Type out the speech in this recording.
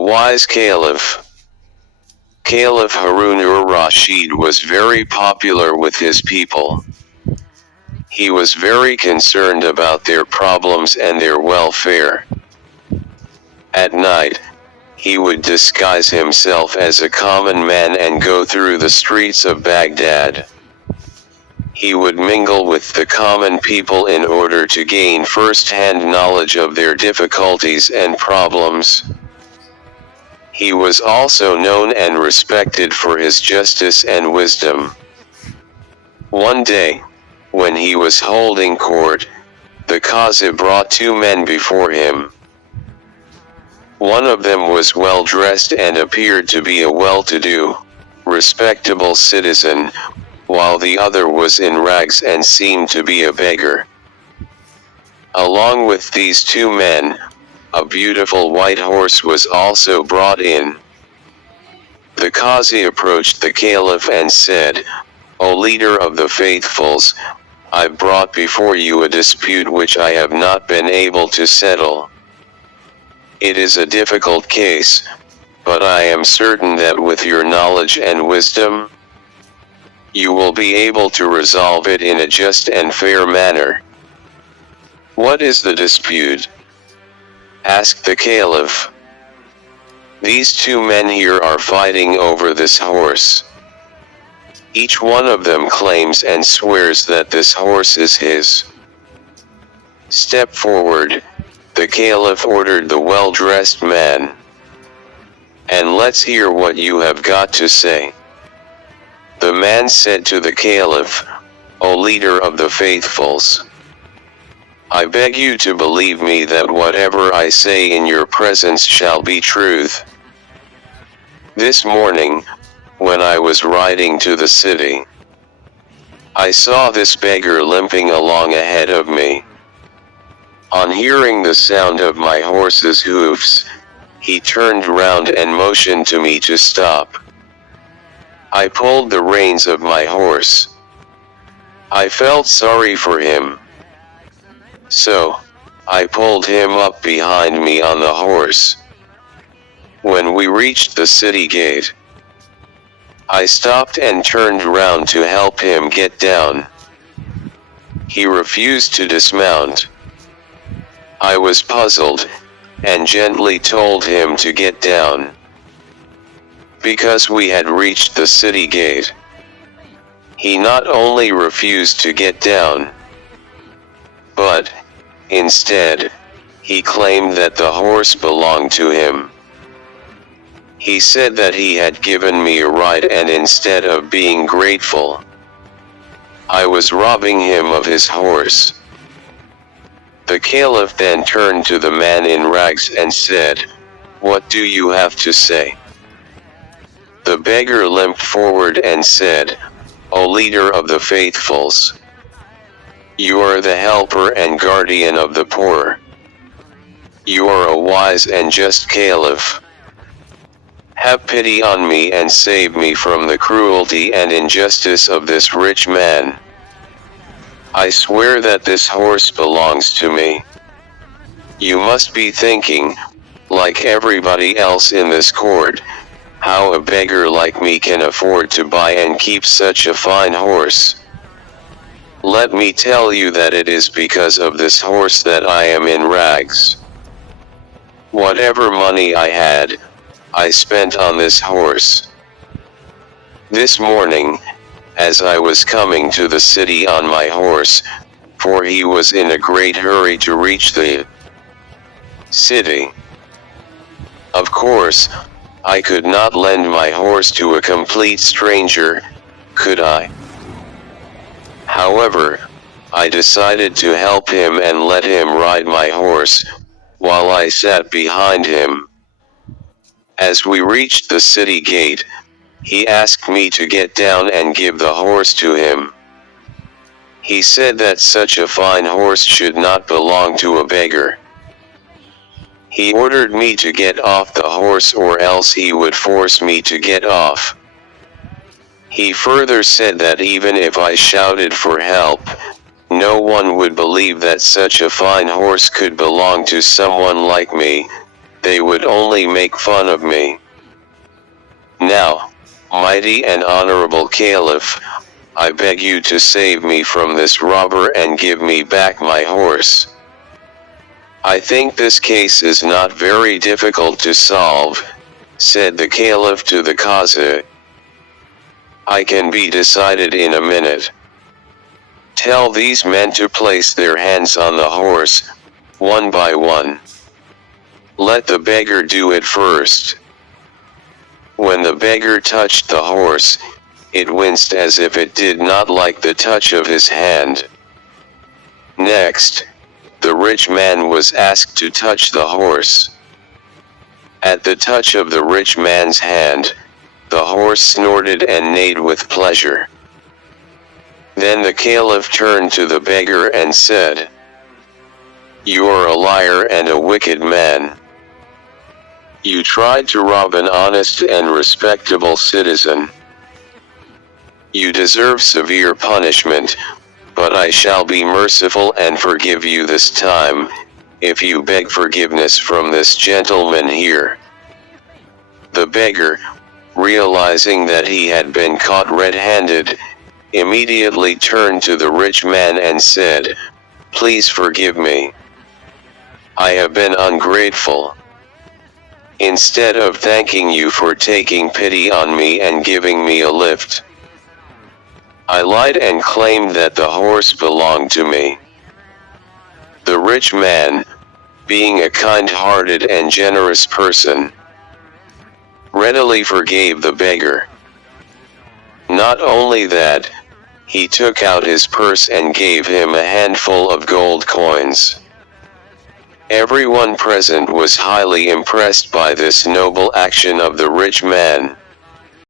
wise Caliph. Caliph Haroon-ur-Rashid was very popular with his people. He was very concerned about their problems and their welfare. At night, he would disguise himself as a common man and go through the streets of Baghdad. He would mingle with the common people in order to gain first-hand knowledge of their difficulties and problems. He was also known and respected for his justice and wisdom. One day, when he was holding court, the Qazi brought two men before him. One of them was well-dressed and appeared to be a well-to-do, respectable citizen, while the other was in rags and seemed to be a beggar. Along with these two men, a beautiful white horse was also brought in. The Qazi approached the Caliph and said, "O leader of the faithfuls, I brought before you a dispute which I have not been able to settle. It is a difficult case, but I am certain that with your knowledge and wisdom, you will be able to resolve it in a just and fair manner." "What is the dispute?" asked the Caliph. "These two men here are fighting over this horse. Each one of them claims and swears that this horse is his." "Step forward," the Caliph ordered the well-dressed man, "and let's hear what you have got to say." The man said to the Caliph, "O leader of the faithfuls, I beg you to believe me that whatever I say in your presence shall be truth. This morning, when I was riding to the city, I saw this beggar limping along ahead of me. On hearing the sound of my horse's hoofs, he turned round and motioned to me to stop. I pulled the reins of my horse. I felt sorry for him. So, I pulled him up behind me on the horse. When we reached the city gate, I stopped and turned round to help him get down. He refused to dismount. I was puzzled, and gently told him to get down. Because we had reached the city gate, he not only refused to get down, but, instead, he claimed that the horse belonged to him. He said that he had given me a ride and instead of being grateful, I was robbing him of his horse." The Caliph then turned to the man in rags and said, "What do you have to say?" The beggar limped forward and said, "O leader of the faithfuls, you are the helper and guardian of the poor. You are a wise and just Caliph. Have pity on me and save me from the cruelty and injustice of this rich man. I swear that this horse belongs to me. You must be thinking, like everybody else in this court, how a beggar like me can afford to buy and keep such a fine horse. Let me tell you that it is because of this horse that I am in rags. Whatever money I had, I spent on this horse. This morning, as I was coming to the city on my horse, for he was in a great hurry to reach the city. Of course, I could not lend my horse to a complete stranger, could I? However, I decided to help him and let him ride my horse, while I sat behind him. As we reached the city gate, he asked me to get down and give the horse to him. He said that such a fine horse should not belong to a beggar. He ordered me to get off the horse or else he would force me to get off. He further said that even if I shouted for help, no one would believe that such a fine horse could belong to someone like me, they would only make fun of me. Now, mighty and honorable Caliph, I beg you to save me from this robber and give me back my horse. I think this case is not very difficult to solve, said the Caliph to the Qazi. I can be decided in a minute. Tell these men to place their hands on the horse, one by one. Let the beggar do it first. When the beggar touched the horse, it winced as if it did not like the touch of his hand. Next, the rich man was asked to touch the horse. At the touch of the rich man's hand, the horse snorted and neighed with pleasure. Then the Caliph turned to the beggar and said, "You are a liar and a wicked man. You tried to rob an honest and respectable citizen. You deserve severe punishment, but I shall be merciful and forgive you this time, if you beg forgiveness from this gentleman here." The beggar, realizing that he had been caught red-handed, immediately turned to the rich man and said, "Please forgive me. I have been ungrateful. Instead of thanking you for taking pity on me and giving me a lift, I lied and claimed that the horse belonged to me." The rich man, being a kind-hearted and generous person, readily forgave the beggar. Not only that, he took out his purse and gave him a handful of gold coins. Everyone present was highly impressed by this noble action of the rich man.